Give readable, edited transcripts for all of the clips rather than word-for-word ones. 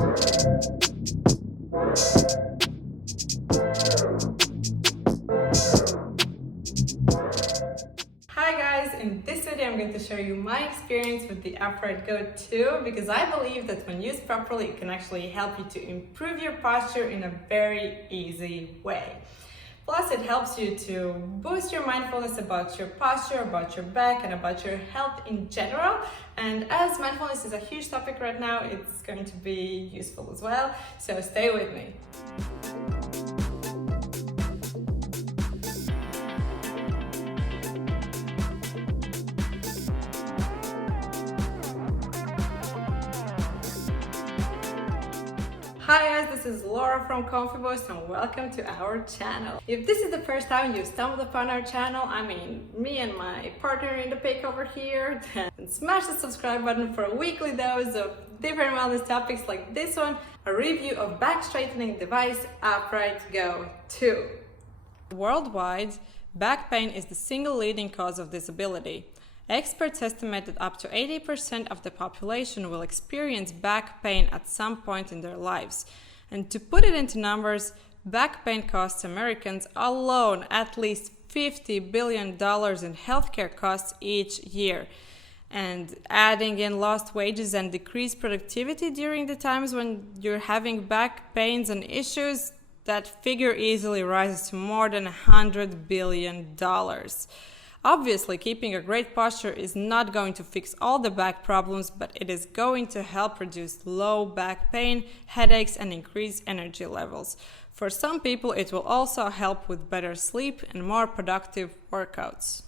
Hi guys, in this video I'm going to show you my experience with the Upright Go 2 because I believe that when used properly it can actually help you to improve your posture in a very easy way. Plus it helps you to boost your mindfulness about your posture, about your back and about your health in general. And as mindfulness is a huge topic right now, it's going to be useful as well, so stay with me. Hi guys, this is Laura from ComfyBoost and welcome to our channel. If this is the first time you stumbled upon our channel, I mean me and my partner in the pic over here, then smash the subscribe button for a weekly dose of different wellness topics like this one, a review of back straightening device Upright Go 2. Worldwide, back pain is the single leading cause of disability. Experts estimate that up to 80% of the population will experience back pain at some point in their lives. And to put it into numbers, back pain costs Americans alone at least $50 billion in healthcare costs each year. And adding in lost wages and decreased productivity during the times when you're having back pains and issues, that figure easily rises to more than $100 billion. Obviously, keeping a great posture is not going to fix all the back problems, but it is going to help reduce low back pain, headaches, and increase energy levels. For some people, it will also help with better sleep and more productive workouts.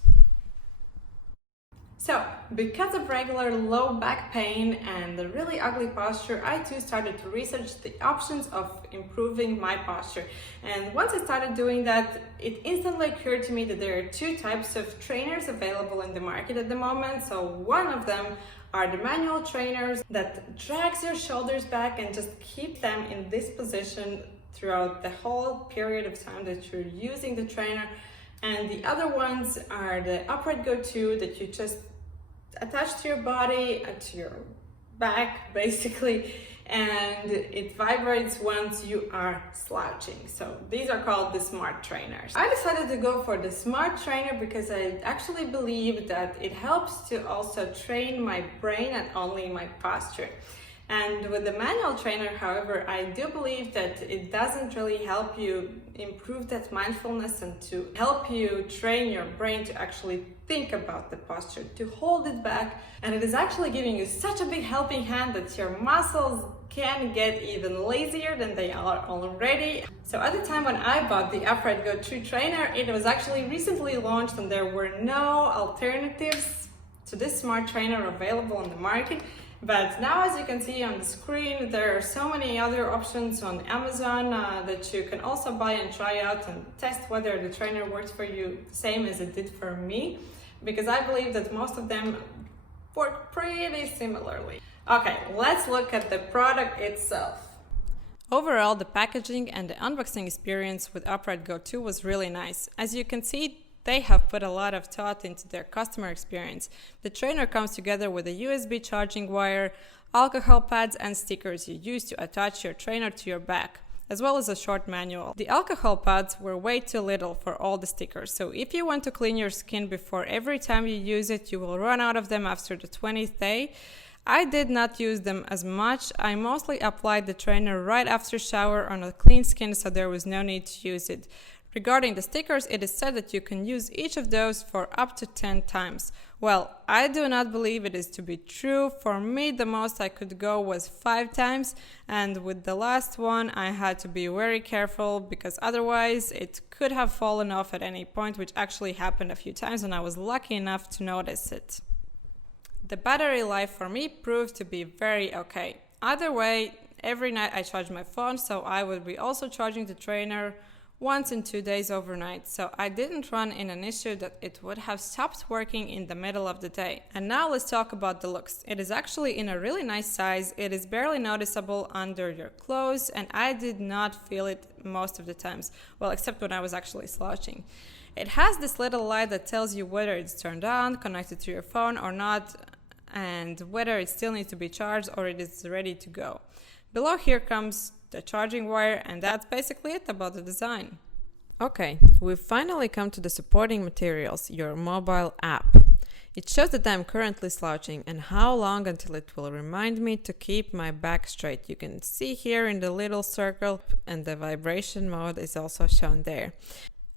So, because of regular low back pain and the really ugly posture, I too started to research the options of improving my posture. And once I started doing that, it instantly occurred to me that there are two types of trainers available in the market at the moment. So one of them are the manual trainers that drags your shoulders back and just keep them in this position throughout the whole period of time that you're using the trainer. And the other ones are the Upright Go 2 that you just attach to your body, to your back basically, and it vibrates once you are slouching. So these are called the smart trainers. I decided to go for the smart trainer because I actually believe that it helps to also train my brain and only my posture. And with the manual trainer, however, I do believe that it doesn't really help you improve that mindfulness and to help you train your brain to actually think about the posture, to hold it back. And it is actually giving you such a big helping hand that your muscles can get even lazier than they are already. So at the time when I bought the Upright Go 2 trainer, it was actually recently launched and there were no alternatives to this smart trainer available on the market. But now, as you can see on the screen, there are so many other options on Amazon that you can also buy and try out and test whether the trainer works for you the same as it did for me, because I believe that most of them work pretty similarly. Okay, let's look at the product itself. Overall, the packaging and the unboxing experience with Upright Go 2 was really nice. As you can see, they have put a lot of thought into their customer experience. The trainer comes together with a USB charging wire, alcohol pads and stickers you use to attach your trainer to your back, as well as a short manual. The alcohol pads were way too little for all the stickers, so if you want to clean your skin before every time you use it, you will run out of them after the 20th day. I did not use them as much. I mostly applied the trainer right after shower on a clean skin, so there was no need to use it. Regarding the stickers, it is said that you can use each of those for up to 10 times. Well, I do not believe it is to be true. For me, the most I could go was 5 times, and with the last one, I had to be very careful because otherwise it could have fallen off at any point, which actually happened a few times, and I was lucky enough to notice it. The battery life for me proved to be very okay. Either way, every night I charge my phone, so I would be also charging the trainer once in 2 days overnight, so I didn't run in an issue that it would have stopped working in the middle of the day. And now let's talk about the looks. It is actually in a really nice size, it is barely noticeable under your clothes, and I did not feel it most of the times, well, except when I was actually slouching. It has this little light that tells you whether it's turned on, connected to your phone or not, and whether it still needs to be charged or it is ready to go. Below here comes the charging wire, and that's basically it about the design. Okay, we've finally come to the supporting materials, your mobile app. It shows that I'm currently slouching and how long until it will remind me to keep my back straight. You can see here in the little circle, and the vibration mode is also shown there.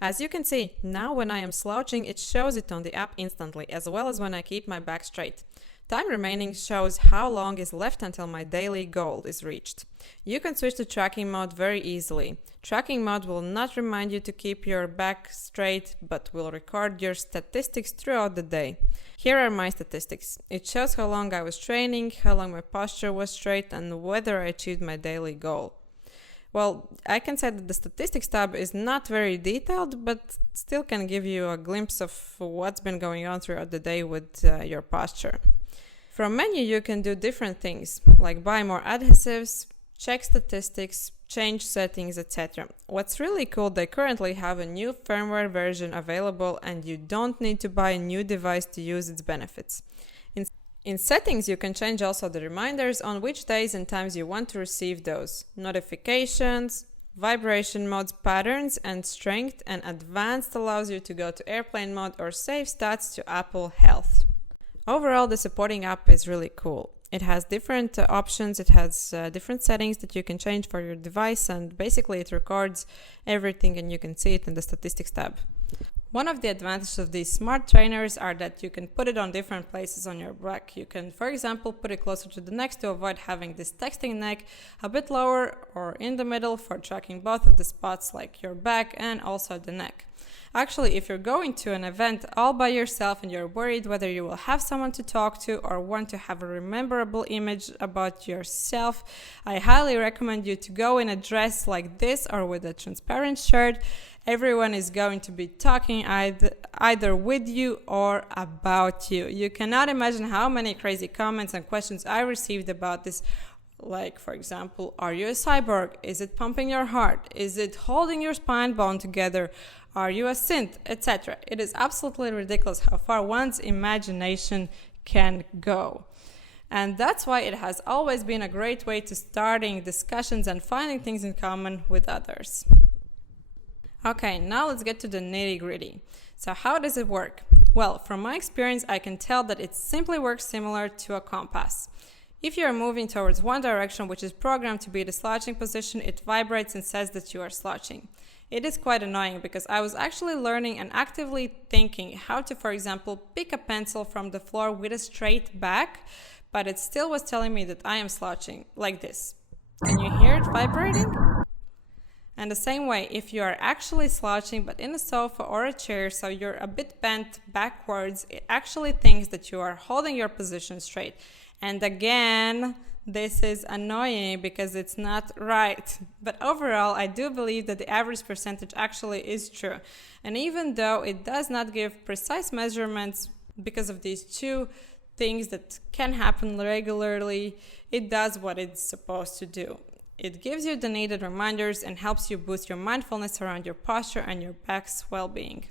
As you can see, now when I am slouching, it shows it on the app instantly, as well as when I keep my back straight. Time remaining shows how long is left until my daily goal is reached. You can switch to tracking mode very easily. Tracking mode will not remind you to keep your back straight, but will record your statistics throughout the day. Here are my statistics. It shows how long I was training, how long my posture was straight, and whether I achieved my daily goal. Well, I can say that the statistics tab is not very detailed, but still can give you a glimpse of what's been going on throughout the day with your posture. From menu, you can do different things, like buy more adhesives, check statistics, change settings, etc. What's really cool, they currently have a new firmware version available and you don't need to buy a new device to use its benefits. In settings, you can change also the reminders on which days and times you want to receive those, notifications, vibration modes, patterns, and strength, and advanced allows you to go to airplane mode or save stats to Apple Health. Overall, the supporting app is really cool. It has different options, it has different settings that you can change for your device, and basically it records everything and you can see it in the statistics tab. One of the advantages of these smart trainers are that you can put it on different places on your back. You can, for example, put it closer to the neck to avoid having this texting neck, a bit lower or in the middle for tracking both of the spots like your back and also the neck. Actually, if you're going to an event all by yourself and you're worried whether you will have someone to talk to or want to have a rememberable image about yourself, I highly recommend you to go in a dress like this or with a transparent shirt. Everyone is going to be talking either with you or about you. You cannot imagine how many crazy comments and questions I received about this. Like, for example, are you a cyborg? Is it pumping your heart? Is it holding your spine bone together? Are you a synth? Etc. It is absolutely ridiculous how far one's imagination can go. And that's why it has always been a great way to starting discussions and finding things in common with others. Okay, now let's get to the nitty-gritty. So how does it work? Well, from my experience, I can tell that it simply works similar to a compass. If you are moving towards one direction, which is programmed to be the slouching position, it vibrates and says that you are slouching. It is quite annoying because I was actually learning and actively thinking how to, for example, pick a pencil from the floor with a straight back, but it still was telling me that I am slouching, like this. Can you hear it vibrating? And the same way, if you are actually slouching but in a sofa or a chair, so you're a bit bent backwards, it actually thinks that you are holding your position straight. And again, this is annoying because it's not right. But overall, I do believe that the average percentage actually is true. And even though it does not give precise measurements because of these two things that can happen regularly, it does what it's supposed to do. It gives you the needed reminders and helps you boost your mindfulness around your posture and your back's well-being.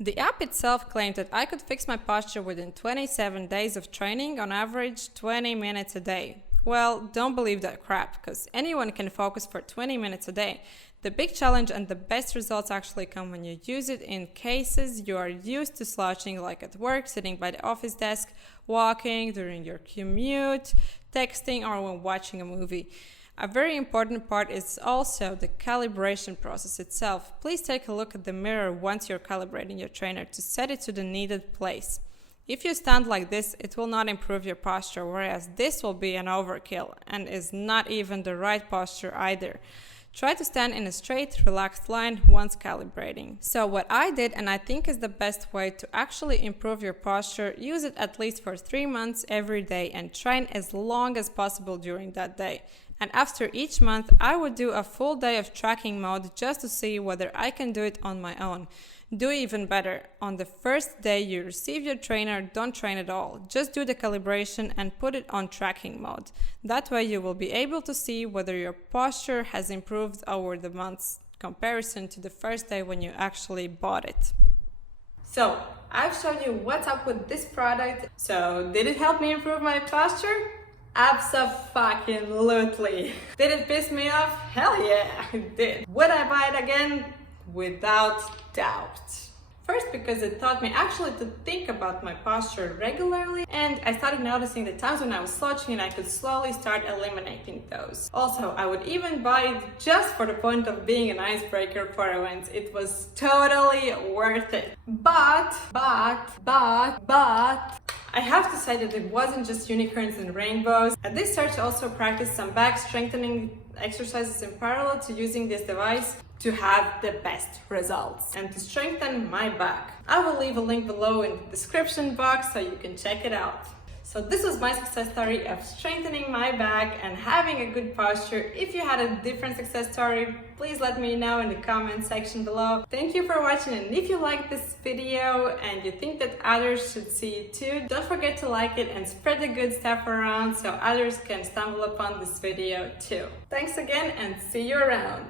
The app itself claimed that I could fix my posture within 27 days of training, on average 20 minutes a day. Well, don't believe that crap, because anyone can focus for 20 minutes a day. The big challenge and the best results actually come when you use it in cases you are used to slouching, like at work, sitting by the office desk, walking, during your commute, texting, or when watching a movie. A very important part is also the calibration process itself. Please take a look at the mirror once you're calibrating your trainer to set it to the needed place. If you stand like this, it will not improve your posture, whereas this will be an overkill and is not even the right posture either. Try to stand in a straight, relaxed line once calibrating. So what I did, and I think is the best way to actually improve your posture, use it at least for 3 months every day and train as long as possible during that day. And after each month, I would do a full day of tracking mode just to see whether I can do it on my own. Do even better. On the first day you receive your trainer, don't train at all. Just do the calibration and put it on tracking mode. That way you will be able to see whether your posture has improved over the months comparison to the first day when you actually bought it. So I've showed you what's up with this product. So did it help me improve my posture? Abso-fucking-lutely. Did it piss me off? Hell yeah, it did. Would I buy it again? Without doubt. First, because it taught me actually to think about my posture regularly, and I started noticing the times when I was slouching and I could slowly start eliminating those. Also, I would even buy it just for the point of being an icebreaker for events. It was totally worth it. But, I have to say that it wasn't just unicorns and rainbows. At this search, I also practiced some back strengthening exercises in parallel to using this device to have the best results and to strengthen my back. I will leave a link below in the description box so you can check it out. So this was my success story of strengthening my back and having a good posture. If you had a different success story, please let me know in the comment section below. Thank you for watching, and if you like this video and you think that others should see it too, don't forget to like it and spread the good stuff around so others can stumble upon this video too. Thanks again and see you around.